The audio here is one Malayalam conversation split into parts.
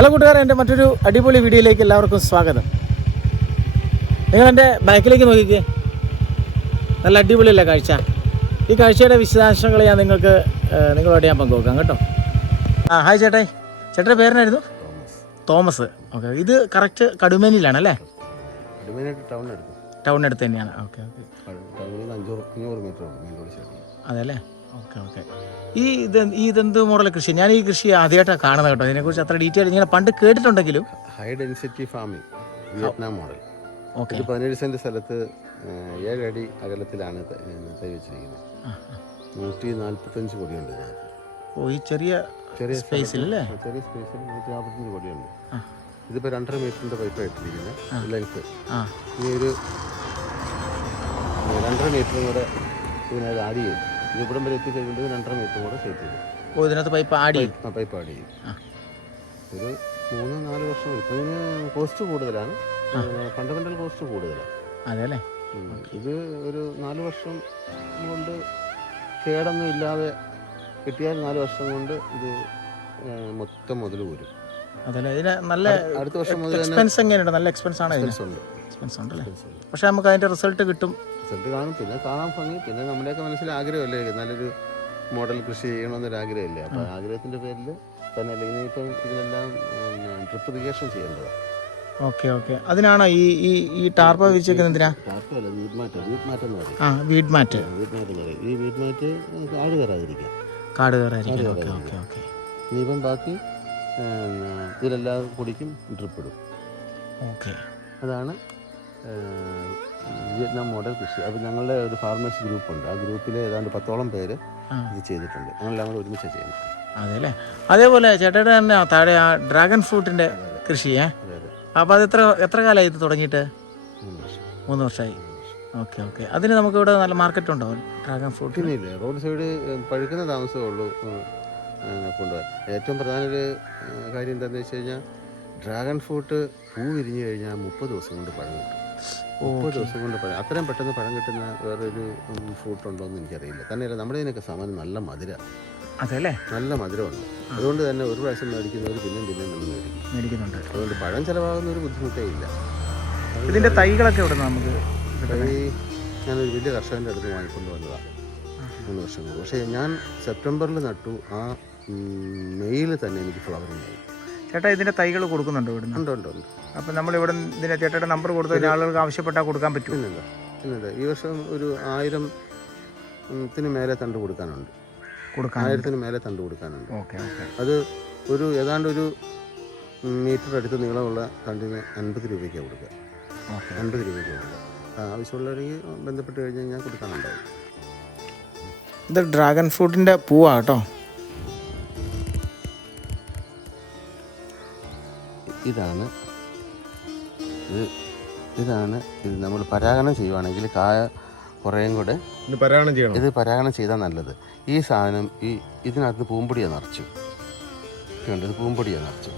ഹലോ കൂട്ടുകാരെ എന്റെ മറ്റൊരു അടിപൊളി വീഡിയോയിലേക്ക് എല്ലാവർക്കും സ്വാഗതം. നിങ്ങൾ എന്റെ ബാക്കിലേക്ക് നോക്കിക്കേ. നല്ല അടിപൊളിയല്ല കാഴ്ച? ഈ കാഴ്ചയുടെ വിശദാംശങ്ങൾ ഞാൻ നിങ്ങൾക്ക് നിങ്ങളോട് ഞാൻ പങ്കുവെക്കാം കേട്ടോ. ആ ഹായ് ചേട്ടായി. ചേട്ടന്റെ പേരെന്നായിരുന്നു? തോമസ്. ഓക്കെ ഇത് കറക്റ്റ് കടുമേനിയിലാണ് അല്ലേ? ടൗണിനടുത്ത് തന്നെയാണ്. Okay okay. അതെ അല്ലേ? Okay okay. ഈ ഇത് ഈ ഇതെന്ത് മോഡൽ കൃഷി? ഞാൻ ഈ കൃഷി ആദ്യമായിട്ടാണ് കാണുന്നത് കേട്ടോ. ഇതിനെക്കുറിച്ച് അത്ര ഡീറ്റെയിൽ ഇങ്ങനെ പണ്ട് കേട്ടിട്ടുണ്ടെങ്കിലും. High density farming Vietnam model okay ഇത് പതിനേഴ് സെന്റ് സ്ഥലത്ത് ഏഴടി അകലത്തിലാണ് ത- വെച്ചിരിക്കുന്നത് നൂറ്റി നാൽപ്പത്തഞ്ച് കൊടിയുണ്ട് ഓ ഈ ചെറിയ ചെറിയ സ്പേസിൽ അല്ലേ? ചെറിയ സ്പേസിൽ നൂറ്റി നാൽപ്പത്തഞ്ച് കൊടിയുണ്ട് ഇതിപ്പോൾ രണ്ടര മീറ്ററിന്റെ പൈപ്പ് ഇട്ടിരിക്കുന്നത് ലെങ്ത്ത് ആ. ഈ ഒരു രണ്ടര മീറ്ററും കൂടെ ഇതിനകത്ത് ആഡ് ചെയ്യും. ഇത് ഇവിടം വരെ എത്തിക്കഴിയുമ്പോൾ രണ്ടര മീറ്റർ കൂടെ സെറ്റ് ചെയ്തു. ഓ ഇതിനകത്ത് പൈപ്പ് ആഡ് ചെയ്യും ആ പൈപ്പ് ആഡ് ചെയ്യും ഒരു മൂന്ന് നാല് വർഷം ഇപ്പം ഇതിന് കോസ്റ്റ് കൂടുതലാണ്. ഫണ്ടമെന്റൽ കോസ്റ്റ് കൂടുതലാണ്. അതെ അല്ലേ ഇത് ഒരു നാല് വർഷം കൊണ്ട് കേടൊന്നും ഇല്ലാതെ കിട്ടിയാൽ നാല് വർഷം കൊണ്ട് ഇത് മൊത്തം മുതൽ വരും നല്ല അടുത്ത വർഷം മുതൽ എക്സ്പെൻസ് എങ്ങനെയുണ്ട്? നല്ല എക്സ്പെൻസ് ആണ് expense ഉണ്ട്. എക്സ്പെൻസ് ഉണ്ട്. പക്ഷെ നമുക്ക് അതിന്റെ റിസൾട്ട് കിട്ടും. റിസൾട്ട് കാണും. പിന്നെ കാണാൻ ഭംഗി. പിന്നെ നമ്മുടെയൊക്കെ മനസ്സിൽ ആഗ്രഹമല്ലേ? നല്ലൊരു മോഡൽ കൃഷി ചെയ്യണമെന്നൊരു ആഗ്രഹമില്ലേ? അപ്പോൾ ആഗ്രഹത്തിന്റെ പേരിൽ തന്നെ അല്ലെങ്കിൽ ഇപ്പം ഇതിനെല്ലാം ഡ്രിപ്പ് ഇറിഗേഷൻ ചെയ്യേണ്ടതാണ്. Okay okay. അതിനാണോ ഈ ഈ ഈ ടാർപ്പ വിരിച്ചേക്കുന്നത് എന്തിനാ? ടാർപ്പല്ല വീട് മാറ്റം. വീട് മാറ്റം എന്ന് പറയും. ആ മാറ്റ്. വീട് മാറ്റം എന്ന് പറയും. ഈ വീട് മാറ്റ് കാട് കയറാതിരിക്കാം. കാട് കയറാതിരിക്കാം. Okay okay okay. ഇനിയിപ്പം ബാക്കി ഇതിലെല്ലാം പൊടിക്കും ഡ്രിപ്പ് ഇടും. ഓക്കെ. അതാണ് വിയറ്റ്നാം മോഡൽ കൃഷി. അപ്പോൾ ഞങ്ങളുടെ ഒരു ഫാർമേഴ്സ് ഗ്രൂപ്പുണ്ട്. ആ ഗ്രൂപ്പിൽ ഏതാണ്ട് പത്തോളം പേര് ഇത് ചെയ്തിട്ടുണ്ട്. ഞങ്ങളെല്ലാം കൂടെ ഒരുമിച്ച് ചെയ്യുന്നത്. അതെ അല്ലേ അതേപോലെ ചേട്ടയുടെ തന്നെ താഴെ ആ ഡ്രാഗൺ ഫ്രൂട്ടിന്റെ കൃഷിയേ അപ്പോൾ അത് എത്ര എത്ര കാലമായി ഇത് തുടങ്ങിയിട്ട്? മൂന്ന് വർഷം. മൂന്ന് വർഷമായി ഓക്കെ ഓക്കെ. അതിന് നമുക്ക് ഇവിടെ നല്ല മാർക്കറ്റ് ഉണ്ടോ ഡ്രാഗൺ ഫ്രൂട്ടിന് ഇല്ല. റോഡ് സൈഡ് പഴുക്കുന്ന താമസമേ ഉള്ളൂ കൊണ്ടുപോകാൻ. ഏറ്റവും പ്രധാന ഒരു കാര്യം എന്താണെന്ന് വെച്ച് കഴിഞ്ഞാൽ ഡ്രാഗൺ ഫ്രൂട്ട് പൂ വിരിഞ്ഞു കഴിഞ്ഞാൽ മുപ്പത് ദിവസം കൊണ്ട് പഴം കിട്ടും മുപ്പത് ദിവസം കൊണ്ട് പഴം അത്രയും പെട്ടെന്ന് പഴം കിട്ടുന്ന വേറൊരു ഫ്രൂട്ട് ഉണ്ടോ എന്ന് എനിക്കറിയില്ല. തന്നെയല്ല നമ്മുടെ ഇതിനൊക്കെ സാമാന്യം നല്ല മധുര. അതെ അല്ലേ നല്ല മധുരമുണ്ട്. അതുകൊണ്ട് തന്നെ ഒരു പ്രാവശ്യം മേടിക്കുന്നവർ പിന്നെയും പിന്നെയും നമ്മൾ മേടിക്കും. മേടിക്കുന്നുണ്ട്. അതുകൊണ്ട് പഴം ചിലവാകുന്ന ഒരു ബുദ്ധിമുട്ടേ ഇല്ല. ഇതിന്റെ തൈകളൊക്കെ ഇവിടെ നമുക്ക് ഞാനൊരു വലിയ കർഷകന്റെ അടുത്ത് വാങ്ങിക്കൊണ്ട് വന്നതാണ് മൂന്ന് വർഷം മുമ്പ്. പക്ഷേ ഞാൻ സെപ്റ്റംബറിൽ നട്ടു. ആ മെയ്യിൽ തന്നെ എനിക്ക് ഫ്ലവറിങ് ആയി. ചേട്ടാ ഇതിന്റെ തൈകൾ കൊടുക്കുന്നുണ്ടോ ഇവിടുന്ന്? ഉണ്ട് ഉണ്ട് ഉണ്ട്. അപ്പം നമ്മൾ ഇവിടെ ഇതിന്റെ ചേട്ടയുടെ നമ്പർ കൊടുത്ത ആളുകൾക്ക് ആവശ്യപ്പെട്ടാൽ കൊടുക്കാൻ പറ്റും പിന്നെന്താ ഈ വർഷം ഒരു ആയിരം ത്തിന് മേലെ തണ്ട് കൊടുക്കാനുണ്ട്. കൊടുക്കാൻ ആയിരത്തിന് മേലെ തണ്ട് കൊടുക്കാനുണ്ട്. Okay okay. അത് ഒരു ഏതാണ്ട് ഒരു മീറ്റർ അടുത്ത് നീളമുള്ള തണ്ടിന് അൻപത് രൂപയ്ക്കാണ് കൊടുക്കുക ഓക്കെ. അൻപത് രൂപയ്ക്ക് കൊടുക്കുക ആ, ആവശ്യമുള്ളവരെങ്കിൽ ബന്ധപ്പെട്ട് കഴിഞ്ഞ് കഴിഞ്ഞാൽ കൊടുക്കാനുണ്ടാവും ഇത് ഡ്രാഗൺ ഫ്രൂട്ടിന്റെ പൂവാ കേട്ടോ. ഇതാണ്. ഇത് ഇതാണ്. ഇത് നമ്മൾ പരാഗണം ചെയ്യുവാണെങ്കിൽ കായ കുറേയും കൂടെ ഇത് പരാഗണം ചെയ്യണം? ഇത് പരാഗണം ചെയ്താൽ നല്ലത്. ഈ സാധനം ഈ ഇതിനകത്ത് പൂമ്പൊടിയാണ് നിറച്ചു. കണ്ടോ ഇത് പൂമ്പൊടിയാണ് നിറച്ചു.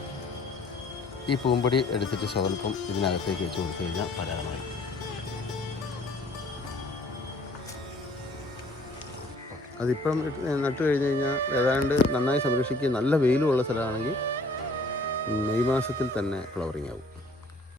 ഈ പൂമ്പൊടി എടുത്തിട്ട് സ്വല്പം ഇതിനകത്തേക്ക് വെച്ച് കൊടുത്തു കഴിഞ്ഞാൽ പരാഗണമായി. അതിപ്പം നട്ടു കഴിഞ്ഞ് കഴിഞ്ഞാൽ ഏതാണ്ട് നന്നായി സംരക്ഷിക്കുക നല്ല വെയിലുമുള്ള സ്ഥലമാണെങ്കിൽ മെയ് മാസത്തിൽ തന്നെ ഫ്ലവറിങ് ആവും.